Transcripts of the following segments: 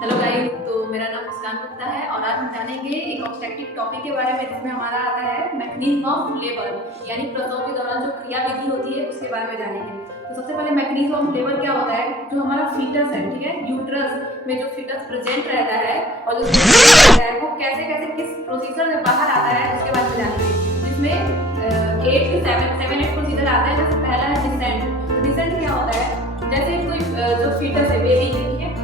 Hello guys, तो मेरा नाम मुस्कान गुप्ता है और आज हम जानेंगे एक ऑब्स्ट्रक्टिव टॉपिक के बारे में जिसमें हमारा आता है मैकेनिज्म ऑफ लेबर, यानी प्रसव के दौरान जो क्रियाविधि होती है उसके बारे में जानेंगे। तो सबसे पहले मैकेनिज्म ऑफ लेबर क्या होता है? जो हमारा फीटस है, ठीक है, यूट्रस में जो फीटस प्रेजेंट रहता है और जो रहता है वो कैसे कैसे किस प्रोसीजर में बाहर आता है उसके बारे में जानेंगे, जिसमें 8 से 7 प्रोसीजर आता है। जैसे पहला है डिसेंट। डिसेंट क्या होता है? जैसे कोई जो फीटस है, बेबी है, ठीक है,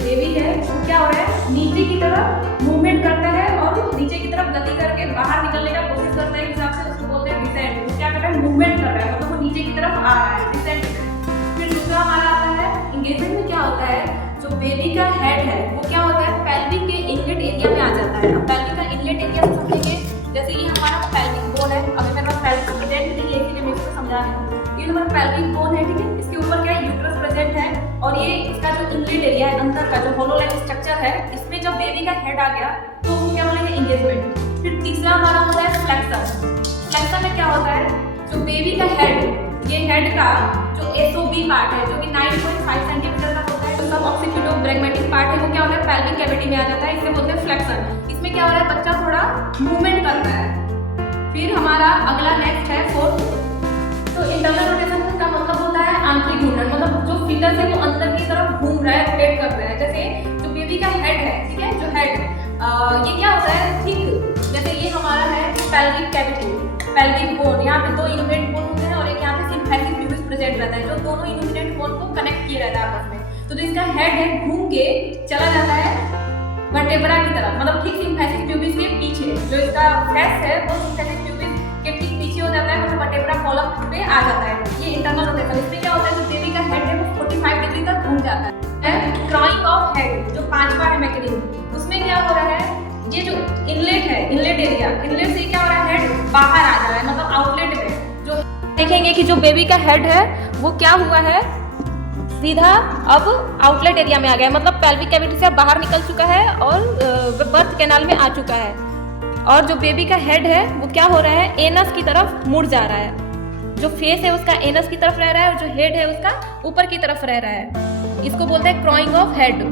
बेबी है वो क्या हो रहा है, नीचे की तरफ मूवमेंट करता है और नीचे की तरफ गति करके बाहर निकलने का कोशिश करता है। हिसाब से उसको बोलते हैं डिसेंट। वो क्या कर रहा है, मूवमेंट कर रहा है, मतलब वो नीचे की तरफ आ रहा है, डिसेंट में। फिर दूसरा हमारा आता है इंगेजमेंट में। क्या होता है, जो बेबी का हेड है वो क्या होता है, पेल्विक के इनलेट एरिया में आ जाता है। अब पेल्विक का इनलेट एरिया से समझेंगे, जैसे ये हमारा पेल्विक बोन है। अभी मेरे पास पेल्विक प्रेजेंट नहीं है इसलिए मैं इसको समझा रही हूँ। ये हमारा पेल्विक बोन है, ठीक है, इसके ऊपर क्या है, यूट्रस प्रेजेंट है और ये इसका जो इनलेट एरिया है, अंदर का जो होलो लाइक स्ट्रक्चर है, इसमें जब बेबी का हेड आ गया तो वो क्या बोलेंगे, इंगेजमेंट। फिर तीसरा हमारा होता है फ्लेक्शन। फ्लेक्शन में क्या होता है, जो बेबी का हेड, ये हेड का जो एसओबी पार्ट है जो कि 9.5 सेंटीमीटर का होता है, तो सब ऑक्सीपिटो ब्रैगमेटिक पार्ट है, वो क्या होता है, पेल्विक कैविटी में आ जाता है। इसे बोलते हैं फ्लेक्शन। इसमें क्या हो रहा है, बच्चा थोड़ा मूवमेंट करता है। फिर हमारा अगला नेक्स्ट है फोर्थ। तो इंटरनल रोटेशन का मतलब होता है आंतरिक घूर्णन, मतलब जो फीटस है वो अंदर की तरफ घूम रहा है, रोटेट कर रहा है। जैसे जो बेबी का हेड है, ठीक है, जो हेड ये क्या होता है, ठीक, जैसे ये हमारा है पेल्विक कैविटी, पेल्विक बोन, यहाँ पे 2 इल्यूमिनेट बोन होते हैं और एक यहाँ पे सिम्फेसिस प्यूबिस प्रेजेंट रहता है, जो दोनों इल्यूमिनेट बोन को कनेक्ट किए रहता है आपस में। तो जो इसका हेड है घूम के चला जाता है वर्टेब्रा की तरफ, मतलब ठीक सिम्फेसिस प्यूबिस के पीछे। जो इसका फेस है वो सिम्फेसिस प्यूबिस के ठीक पीछे हो जाता है, मतलब वर्टेब्रा कॉलम पे आ जाता है। ये इंटरनल रोटेशन। इसमें क्या होता है, जो बेबी का हेड है वो 45 डिग्री तक घूम जाता है। क्रॉइंग ऑफ हेड जो 5वां है मैकेनिज्म, उसमें क्या हो रहा है, ये जो इनलेट है, इनलेट एरिया, इनलेट से क्या हो रहा है, हेड बाहर आ जा रहा है, मतलब आउटलेट में। जो देखेंगे कि जो बेबी का हेड है वो क्या हुआ है, सीधा अब आउटलेट एरिया में आ गया है, मतलब पेल्विक कैविटी से बाहर निकल चुका है और बर्थ कैनाल में आ चुका है। और जो बेबी का हेड है वो क्या हो रहा है, एनस की तरफ मुड़ जा रहा है। जो फेस है उसका एनस की तरफ रह रहा है और जो हेड है उसका ऊपर की तरफ रह रहा है। इसको बोलते हैं क्रॉइंग ऑफ हेड।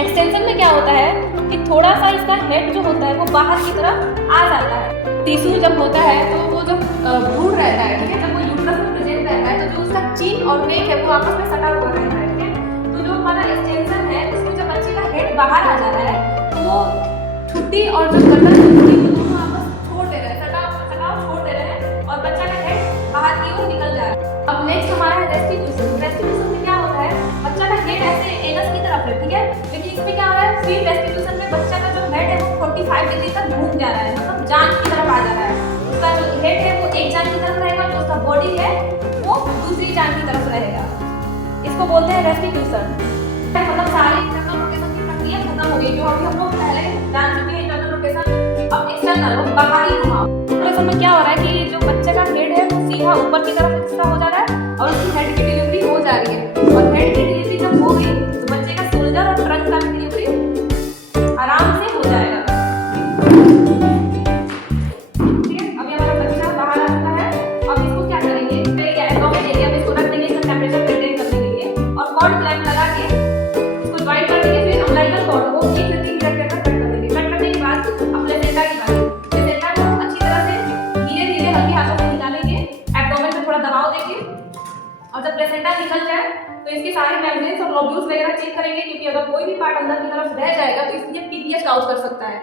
एक्सटेंशन में क्या होता है कि थोड़ा सा इसका हेड जो होता है वो बाहर की तरफ आ जाता है। टिश्यू जब होता है तो वो जब भ्रूण रहता है, ठीक है, जब वो यूट्रस में प्रेजेंट रहता है तो जो उसका चिन और नेक है वो आपस में सटा हुआ रहता है, ठीक है। तो जो हमारा एक्सटेंशन है उसमें जब बच्चे का हेड बाहर आ जा रहा है तो वो ठुड्डी और जो गर्दन होती है वो दोनों आपस छोड़ दे रहे हैं, सटाव छोड़ दे रहे हैं और बच्चा का हेड बाहर की ओर निकल जा रहा है। अब नेक्स्ट हमारा है रेस्टिट्यूशन। रेस्टिट्यूशन में क्या होता है, बच्चा का हेड ऐसे एनस की तरफ है, ठीक है, लेकिन इसमें क्या हो रहा है, फिर रेस्टिट्यूशन में बच्चा का जो हेड है वो 45 डिग्री तक घूम जा रहा है, मतलब जांघ की तरफ आ जा रहा है। उसका जो हेड है वो एक जांघ की तरफ रहेगा, जो उसका बॉडी है वो दूसरी जांघ की तरफ रहेगा। इसको बोलते हैं रेस्टिट्यूशन। मतलब सारी इंटरनल रोटेशन की प्रक्रिया खत्म हो गई, जो अभी हम लोग पहले जान चुके हैं इंटरनल रोटेशन। अब एक्सटर्नल बाहरी घुमाव रोटेशन में क्या हो रहा है कि जो बच्चे का हेड है वो सीधा ऊपर की तरफ खिसका हो जा रहा है और उसकी हेड की डिलीवरी हो जा रही है। और हेड की डिलीवरी जब हो गई तो बच्चे का शोल्डर और ट्रंक का डिलीवरी आराम से हो जाएगा। ठीक है, अभी हमारा बच्चा बाहर आ चुका है। अब इसको क्या करेंगे, एब्डोमेन एरिया में इसको रख देंगे इसका टेम्परेचर मेंटेन करने के लिए और कॉर्ड क्लैंप लगा के इसको ज्वाइन कर देंगे। फिर अम्बिलिकल कॉर्ड को 1 से 3 मिनट तक कट कर देंगे। कट करने के बाद प्लेसेंटा की बारी, प्लेसेंटा को अच्छी तरह से धीरे-धीरे हल्के हाथों से निकालेंगे, एब्डोमेन में थोड़ा दबाव देंगे और जब प्लेसेंटा निकल जाए तो इसके सारे मेम्ब्रेन्स और लोब्यूल्स वगैरह चेक करेंगे, क्योंकि अगर कोई भी पार्ट अंदर की तरफ रह जाएगा तो इसलिए पीपीएच काउच कर सकता है,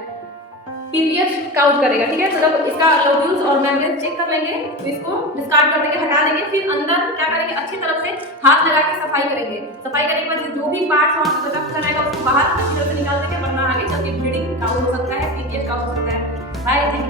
पीपीएच काउच करेगा, ठीक है। तो जब इसका लोब्यूल्स और मेम्ब्रेन्स चेक कर लेंगे तो इसको डिस्कार्ड कर देंगे, हटा देंगे। फिर अंदर क्या करेंगे, अच्छी तरह से हाथ लगा के सफाई करेंगे। सफाई करने के बाद जो भी पार्ट वहाँ पे बचा खुचा रहेगा उसको बाहर अच्छी तरह से निकाल देंगे, वरना आगे चल के ब्लीडिंग काउच हो सकता है, पीपीएच काउच हो सकता है। बाय।